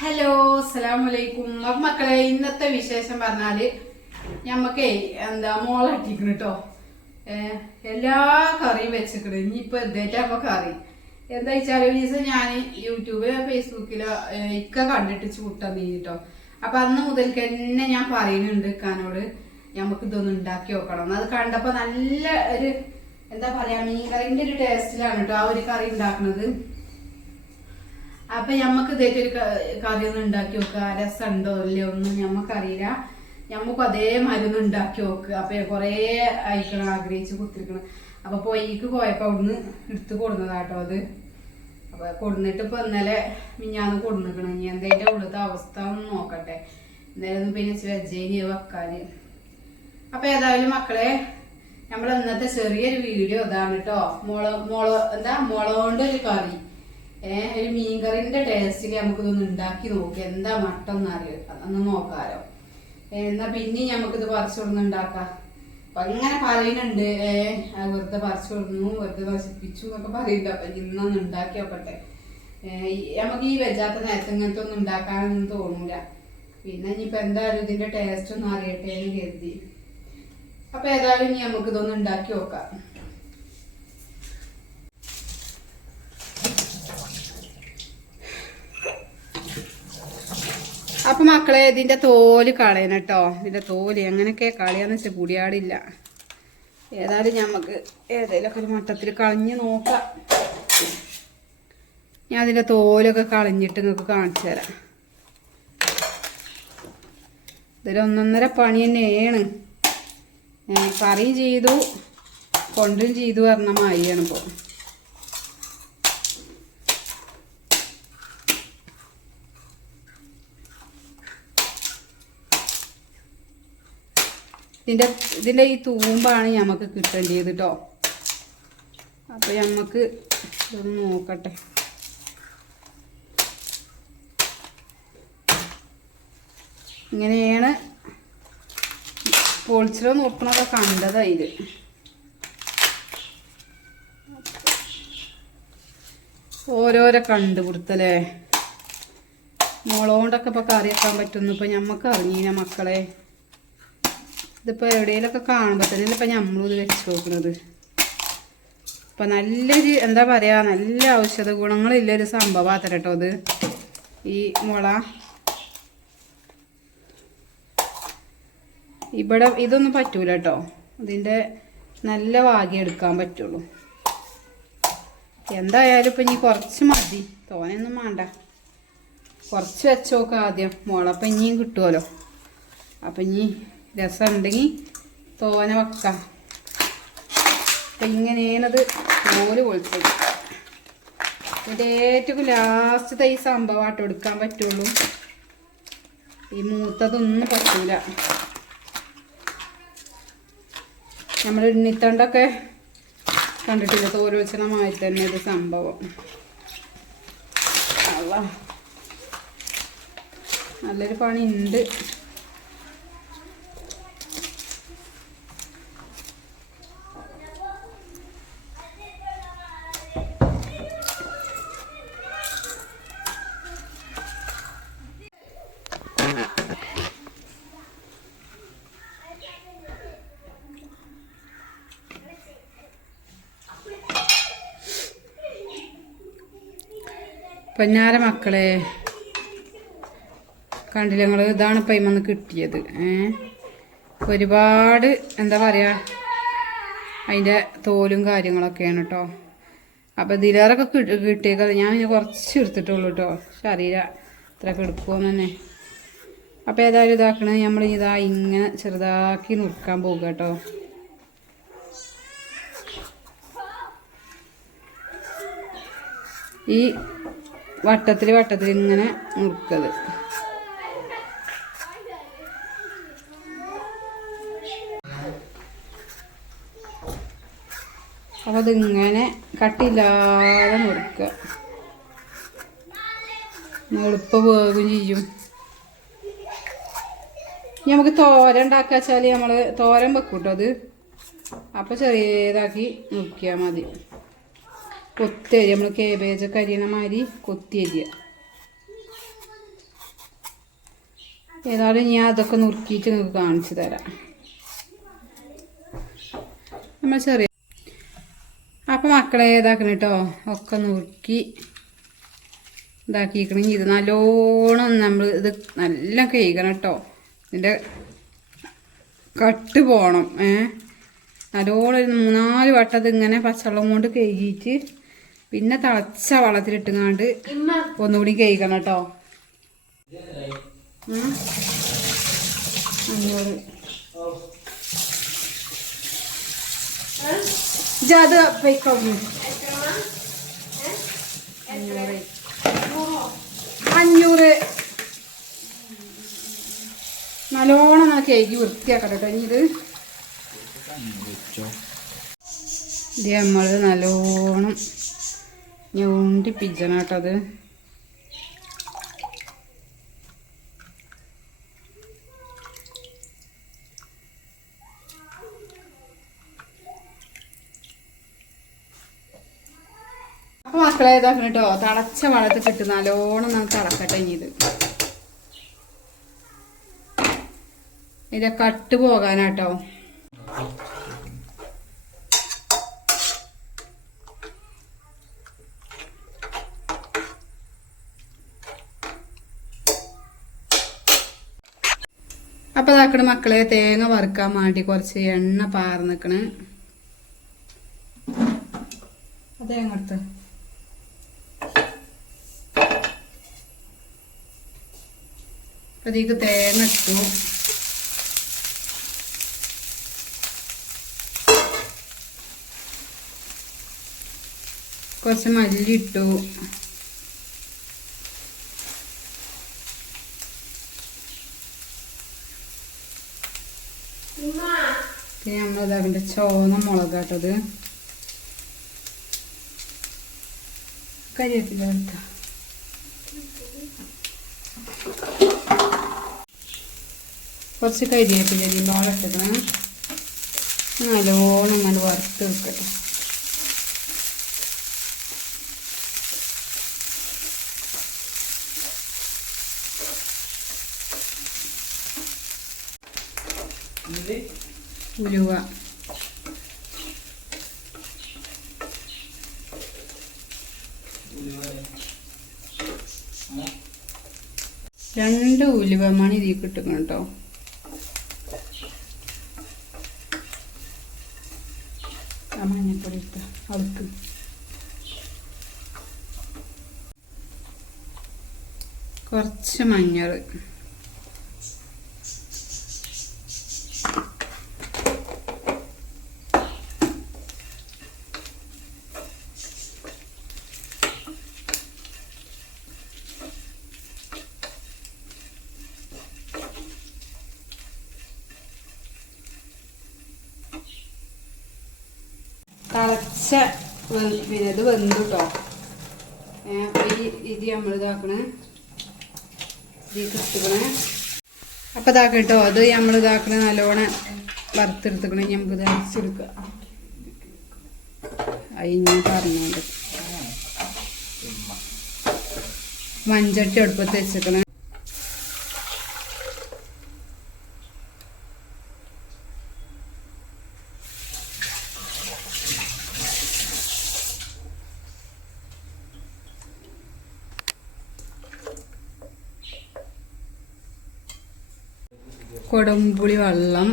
Hello അസ്സലാം വലൈക്കും അപ്പൊ മക്കളെ ഇന്നത്തെ വിശേഷം പറഞ്ഞാൽ ഞമ്മക്കേ എന്താ മോളട്ടിക്കണം കേട്ടോ എല്ലാ കറിയും വെച്ചിട്ട് ഇനിയിപ്പൊ അപ്പൊ കറി. എന്താ വെച്ചാൽ ഒരു ദിവസം ഞാൻ യൂട്യൂബിലോ ഫേസ്ബുക്കിലോ ഇക്ക കണ്ടിട്ട് നീ കേട്ടോ അപ്പൊ അന്ന് മുതൽക്ക് തന്നെ ഞാൻ പറയുന്നുണ്ട് ഇക്കാനോട് ഞമ്മക്ക് ഇതൊന്നും ഉണ്ടാക്കി നോക്കണം. അത് കണ്ടപ്പോ നല്ല ഒരു എന്താ പറയാ മീൻ കറിന്റെ ഒരു ടേസ്റ്റിലാണ് കേട്ടോ ആ ഒരു കറി ഉണ്ടാക്കുന്നത് അപ്പൊ ഞമ്മക്ക് ഇതേറ്റൊരു കറി ഒന്ന് ഉണ്ടാക്കി നോക്കുക രസമുണ്ടോ ഇല്ലയോ ഒന്നും ഞമ്മക്കറിയില്ല. ഞമ്മക്കും അതേ മരുന്ന് ഉണ്ടാക്കി നോക്കുക അപ്പൊ കൊറേ അയക്കണം ആഗ്രഹിച്ച് കുത്തിരിക്കണം. അപ്പൊ പൊയ്ക്ക് പോയപ്പോ അവിടുന്ന് എടുത്ത് കൊടുന്നതാട്ടോ അത്. അപ്പൊ കൊടുന്നിട്ട് ഇപ്പൊ ഇന്നലെ മിഞ്ഞാന്ന് കൊടുന്നിക്കണം. ഇനി എന്തേന്റെ ഉള്ളത്തെ അവസ്ഥ ഒന്ന് നോക്കട്ടെ. എന്തായാലും പിന്നെ വെജേനി വെക്കാന്. അപ്പൊ ഏതായാലും മക്കളെ നമ്മൾ ഇന്നത്തെ ചെറിയൊരു വീഡിയോ ഇതാണ് കേട്ടോ മുള മുള എന്താ? മുള കൊണ്ട് ഒരു കറി. ഏഹ് ഒരു മീൻകറിന്റെ ടേസ്റ്റിൽ നമുക്കിതൊന്ന് ഉണ്ടാക്കി നോക്കി. എന്താ മട്ടം അറിയാം ഒന്ന് നോക്കാലോ എന്നാ പിന്നെ നമുക്കിത് പറിച്ചു കൊടുന്ന് ഉണ്ടാക്കാം. അപ്പൊ അങ്ങനെ പറയുന്നുണ്ട് ഏഹ് വെറുതെ പറിച്ചു കൊടുന്നു വെറുതെ നശിപ്പിച്ചു എന്നൊക്കെ പറയുന്നുണ്ട് അപ്പൊ ഇന്നൊന്ന് ഉണ്ടാക്കി നോക്കട്ടെ നമുക്ക് ഈ വെജാത്ത നേരത്തെ ഇങ്ങനത്തെ ഒന്നും ഉണ്ടാക്കാനൊന്നും തോന്നൂല. പിന്നെ ഇനിയിപ്പോ എന്തായാലും ഇതിന്റെ ടേസ്റ്റ് ഒന്നും അറിയട്ടെ എന്ന് കരുതി. അപ്പൊ ഏതായാലും ഇനി നമുക്ക് ഇതൊന്ന് ഉണ്ടാക്കി നോക്കാം. അപ്പൊ മക്കളെ ഇതിന്റെ തോൽ കളയണം കേട്ടോ. ഇതിന്റെ തോൽ എങ്ങനെയൊക്കെ കളയാന്ന് വെച്ചാൽ പുടിയാടില്ല. ഏതായാലും ഞമ്മക്ക് ഏതെങ്കിലുമൊക്കെ ഒരു മട്ടത്തിൽ കളഞ്ഞ് നോക്കാം. ഞാൻ അതിന്റെ തോലൊക്കെ കളഞ്ഞിട്ട് നിങ്ങൾക്ക് കാണിച്ചു തരാം. ഇതൊരു ഒന്നൊന്നര പണി തന്നെയാണ്. കറിയും ചെയ്തു കൊണ്ടും ചെയ്തു പറഞ്ഞ മാതിരിയാണ് ഇപ്പോൾ ഇതിന്റെ ഇതിന്റെ ഈ തൂമ്പാണ് നമുക്ക് കിട്ടേണ്ടത് കേട്ടോ അപ്പോൾ നമുക്ക് ഇതൊന്ന് നോക്കട്ടെ. ഇങ്ങനെയാണ് പൊളിച്ചിലോ നോക്കണൊക്കെ കണ്ടത് അതിൽ ഓരോരോ കണ്ടുപിടുത്തല്ലേ മുളകൊണ്ടൊക്കെ ഇപ്പോൾ കറി പറ്റുന്നു. ഇപ്പം ഞമ്മക്ക് അറിഞ്ഞീന മക്കളെ. ഇതിപ്പോ എവിടെയെങ്കിലൊക്കെ കാണുമ്പോൾ തന്നെ ഇപ്പം നമ്മളും ഇത് വെച്ച് നോക്കുന്നത്. അപ്പം നല്ലൊരു എന്താ പറയുക നല്ല ഔഷധ ഗുണങ്ങളില്ലൊരു സംഭവമാത്ര കേട്ടോ അത് ഈ മുള. ഇവിടെ ഇതൊന്നും പറ്റൂല കേട്ടോ ഇതിന്റെ നല്ല വാഗി എടുക്കാൻ പറ്റുള്ളൂ. എന്തായാലും ഇപ്പം ഇനി കുറച്ച് മതി. തോനെയൊന്നും വേണ്ട കുറച്ച് വെച്ചോക്കാം ആദ്യം. മുളപ്പം ഇനിയും കിട്ടുമല്ലോ അപ്പം ഇനി രസം ഉണ്ടെങ്കിൽ തോന വെക്കാം. അപ്പം ഇങ്ങനെയാണത് തോൽ പൊളിച്ചത്. ഇതിന്റെ ഏറ്റവും ലാസ്റ്റത്തെ ഈ സംഭവമായിട്ട് എടുക്കാൻ പറ്റുള്ളൂ. ഈ മൂത്തതൊന്നും പറ്റൂല. നമ്മൾ എണ്ണിത്തണ്ടൊക്കെ കണ്ടിട്ടില്ല? തോൽ വെച്ചണമായി തന്നെ ഇത് സംഭവം. നല്ലൊരു പണി ഉണ്ട് പൊന്നാര മക്കളെ. കണ്ടില്ല നിങ്ങൾ ഇതാണ് ഇപ്പം ഇമ്മന്ന് കിട്ടിയത്. ഒരുപാട് എന്താ പറയുക അതിന്റെ തോലും കാര്യങ്ങളൊക്കെയാണ് കേട്ടോ അപ്പം ഇതിലേറൊക്കെ കിട്ടി കിട്ടിയേക്കത് ഞാൻ പിന്നെ കുറച്ച് എടുത്തിട്ടുള്ളൂ കേട്ടോ ശരീരം ഇത്രയൊക്കെ എടുക്കുമെന്ന് തന്നെ. അപ്പം ഏതായാലും ഇതാക്കണത് നമ്മൾ ഇതാ ഇങ്ങനെ ചെറുതാക്കി നുറുക്കാൻ പോകുക കേട്ടോ ഈ വട്ടത്തിൽ വട്ടത്തിൽ ഇങ്ങനെ മുറുക്കത് അപ്പോൾ അതിങ്ങനെ കട്ടിയില്ലാതെ മുറുക്കുക എളുപ്പം വേഗം ചെയ്യും. ഇനി നമുക്ക് തോര ഉണ്ടാക്കുക വെച്ചാൽ നമ്മൾ തോരൻ വെക്കൂട്ടോ കേട്ടോ അത്. അപ്പോൾ ചെറിയതാക്കി നുറുക്കിയാൽ മതി. കൊത്തി നമ്മൾ കേബേജൊക്കെ അരിയണ മാതിരി കൊത്തി അരിയ ഏതായാലും ഞാൻ അതൊക്കെ നുറുക്കിയിട്ട് നിങ്ങൾക്ക് കാണിച്ചു തരാം. നമ്മൾ ചെറിയ അപ്പം മക്കളെ ഇതാക്കണം കേട്ടോ ഒക്കെ നുറുക്കി ഇതാക്കിക്കണമെങ്കിൽ ഇത് നല്ലോണം നമ്മൾ ഇത് നല്ല കഴിക്കണം കേട്ടോ ഇതിന്റെ കട്ട് പോകണം ഏ? നല്ലോണം ഒരു മൂന്നാൽ വട്ടം ഇതിങ്ങനെ പച്ചവെള്ളം കൊണ്ട് കഴുകിയിട്ട് പിന്നെ തിളച്ച വെള്ളത്തിലിട്ടുങ്ങാണ്ട് ഒന്നുകൂടി കഴിക്കണം കേട്ടോ. അഞ്ഞൂറ്. പൈക്കോളൂ അഞ്ഞൂറ്. അഞ്ഞൂറ്. നല്ലോണം നമ്മൾ കേക്ക് വൃത്തിയാക്കട്ടെ കേട്ടോ ഇനി ഇത്. ഇത് നമ്മൾ നല്ലോണം ഞൊണ്ടി പിജ്ജണം കേട്ടോ അപ്പോൾ അപ്പൊ മക്കളെ ഇതാക്കണം കേട്ടോ തളച്ച വെള്ളത്തിൽ കിട്ടും നല്ലോണം നമുക്ക് തിളക്കട്ടെ ഇനി ഇത്. ഇതൊക്കെ കട്ട് പോകാനാട്ടോ അപ്പൊ അതാക്കണ മക്കളെ തേങ്ങ വറുക്കാൻ വേണ്ടി കുറച്ച് എണ്ണ പാർന്നിക്കണ്. തേങ്ങ എടുത്ത്. അതിലേക്ക് തേങ്ങ ഇട്ടു. കുറച്ച് മല്ലി പിന്നെ നമ്മൾ ഇതാകണ്ട ചോന്ന കേട്ടത് കരിവേപ്പില എടുത്ത കുറച്ച് കരിവേപ്പില ഇട്ടക്കണം നല്ലോണം ഇങ്ങനെ വറുത്ത് വെക്കട്ടെ. ഉലുവ. രണ്ട് ഉലുവ മണി ഇതിൽ കിട്ടും കേട്ടോ. ആ മഞ്ഞപ്പൊടി ഇട്ട കുറച്ച് മഞ്ഞൾ. തിളച്ച പിന്നെ ഇത് വെന്തു കേട്ടോ ഈ ഇത് നമ്മൾ ഇതാക്കണേ. ഇത് കിട്ടുകണേ അപ്പൊ ഇതാക്ക കേട്ടോ അത് നമ്മൾ ഇതാക്കണ നല്ലോണം വറുത്തെടുത്തുക്കണേ. നമുക്ക് ഇത് അരച്ചെടുക്കുക പറഞ്ഞോണ്ട്. മഞ്ചട്ടി അടുപ്പത്ത് വെച്ചേക്കണേ. കൊടംപുളി വെള്ളം.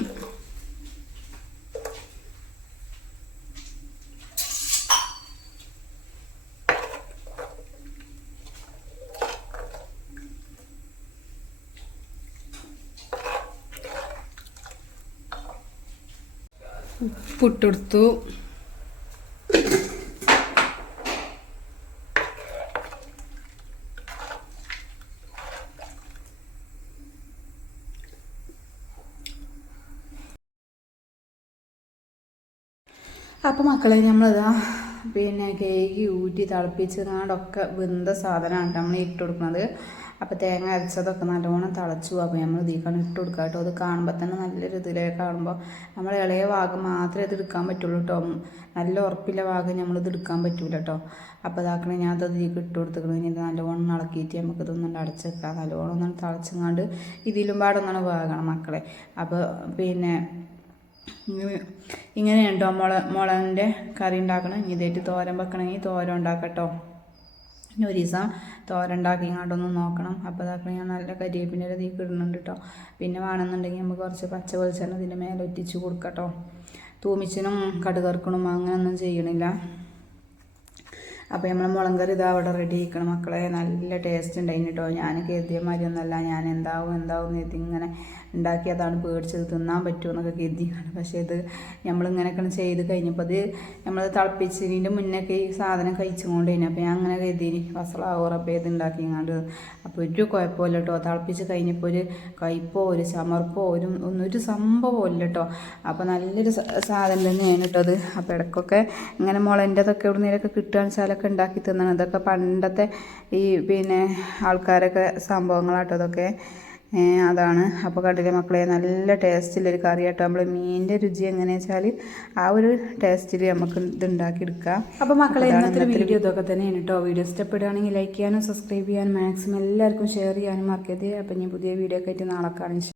ഉപ്പിട്ടെടുത്തു അപ്പം മക്കളെ നമ്മളിതാ പിന്നെ കേക്ക് ഊറ്റി തിളപ്പിച്ച് നാടൊക്കെ വെന്ത സാധനമാണ് നമ്മൾ ഇട്ട് കൊടുക്കുന്നത് അപ്പോൾ തേങ്ങ അരച്ചതൊക്കെ നല്ലോണം തിളച്ചു. അപ്പോൾ നമ്മൾ ഇതിലേക്കാണ് ഇട്ട് കൊടുക്കുക കേട്ടോ. അത് കാണുമ്പോൾ തന്നെ നല്ലൊരു ഇതിലേ കാണുമ്പോൾ നമ്മൾ ഇളയ ഭാഗം മാത്രമേ ഇത് എടുക്കാൻ പറ്റുള്ളൂ കേട്ടോ. നല്ല ഉറപ്പില്ല ഭാഗം ഇത് എടുക്കാൻ പറ്റൂല കേട്ടോ. അപ്പോൾ ഇതാക്കണേ ഞാൻ അത് ഇതിലേക്ക് ഇട്ട് കൊടുത്തിക്കണു. ഇനി നല്ലോണം ഇളക്കിയിട്ട് നമുക്ക് ഇതൊന്നും അടച്ച് വെക്കാം. നല്ലോണം ഒന്ന് തിളച്ചങ്ങാണ്ട് ഇതിലും പാടൊന്നാണ് വേകണം മക്കളെ. അപ്പോൾ പിന്നെ ഇങ്ങനെ ഉണ്ടോ മുള മുളകിന്റെ കറി ഉണ്ടാക്കണം? ഇതായിട്ട് തോരൻ വെക്കണമെങ്കിൽ തോരൻ ഉണ്ടാക്കട്ടോ. ഒരു ദിവസം തോരൻ ഉണ്ടാക്കി ഇങ്ങോട്ടൊന്ന് നോക്കണം. അപ്പോൾ അതൊക്കെ ഞാൻ നല്ല കരിയേപ്പിന്റെ ഒരു തീക്ക് ഇടുന്നുണ്ട് കേട്ടോ പിന്നെ വേണമെന്നുണ്ടെങ്കിൽ നമുക്ക് കുറച്ച് പച്ച വെളിച്ചെണ്ണ ഇതിന്റെ മേലെ ഒറ്റിച്ച് കൊടുക്കട്ടോ. തൂമിച്ചിനും കടുകർക്കണം അങ്ങനെയൊന്നും ചെയ്യണില്ല. അപ്പോൾ നമ്മൾ മുളങ്കറി ഇതാ അവിടെ റെഡി ആക്കണം മക്കളെ നല്ല ടേസ്റ്റ് ഉണ്ടായിരുന്നു കേട്ടോ ഞാൻ കരുതിയ മാതിരി ഒന്നല്ല ഞാൻ എന്താവും എന്താവും എന്ന് ഇങ്ങനെ ഉണ്ടാക്കിയതാണ് പേടിച്ചത് തിന്നാൻ പറ്റുമോ എന്നൊക്കെ കരുതിയാണ്. പക്ഷേ ഇത് നമ്മളിങ്ങനെയൊക്കെ ചെയ്ത് കഴിഞ്ഞപ്പോൾ അത് നമ്മൾ തിളപ്പിച്ചതിന്റെ മുന്നൊക്കെ ഈ സാധനം കഴിച്ചുകൊണ്ട് കഴിഞ്ഞു അപ്പോൾ ഞാൻ അങ്ങനെ കരുതി വസളാവറപ്പം ഇത് ഉണ്ടാക്കിങ്ങാണ്ട് അപ്പോൾ ഒരു കുഴപ്പമില്ല കേട്ടോ. തിളപ്പിച്ച് കഴിഞ്ഞപ്പോൾ ഒരു കയ്പോ ഒരു ചമർപ്പോ ഒരു ഒന്നൊരു സംഭവമില്ല കേട്ടോ. അപ്പോൾ നല്ലൊരു സാധനം തന്നെയാണ് കേട്ടോ അത്. അപ്പോൾ ഇടയ്ക്കൊക്കെ ഇങ്ങനെ മുളന്റെതൊക്കെ ഇവിടെ നിന്നൊക്കെ കിട്ടുകയാണെന്ന് വെച്ചാലൊക്കെ ഉണ്ടാക്കി തിന്നണം. ഇതൊക്കെ പണ്ടത്തെ ഈ പിന്നെ ആൾക്കാരൊക്കെ സംഭവങ്ങളാട്ടോ ഇതൊക്കെ അതാണ്. അപ്പോൾ കണ്ടില്ലേ മക്കളെ നല്ല ടേസ്റ്റിലൊരു കറി കേട്ടോ നമ്മൾ മീനിന്റെ രുചി എങ്ങനെയാ വെച്ചാൽ ആ ഒരു ടേസ്റ്റിൽ നമുക്ക് ഇത് ഉണ്ടാക്കിയെടുക്കാം അപ്പോൾ മക്കളെ ഇന്നത്തെ വീഡിയോ ഇതൊക്കെ തന്നെയാണ് കേട്ടോ വീഡിയോ ഇഷ്ടപ്പെടുകയാണെങ്കിൽ ലൈക്ക് ചെയ്യാനും സബ്സ്ക്രൈബ് ചെയ്യാനും മാക്സിമം എല്ലാവർക്കും ഷെയർ ചെയ്യാനും മറക്കരുത്. അപ്പോൾ ഇനി പുതിയ വീഡിയോ ഒക്കെ ആയിട്ട് നാളെ കാണാം.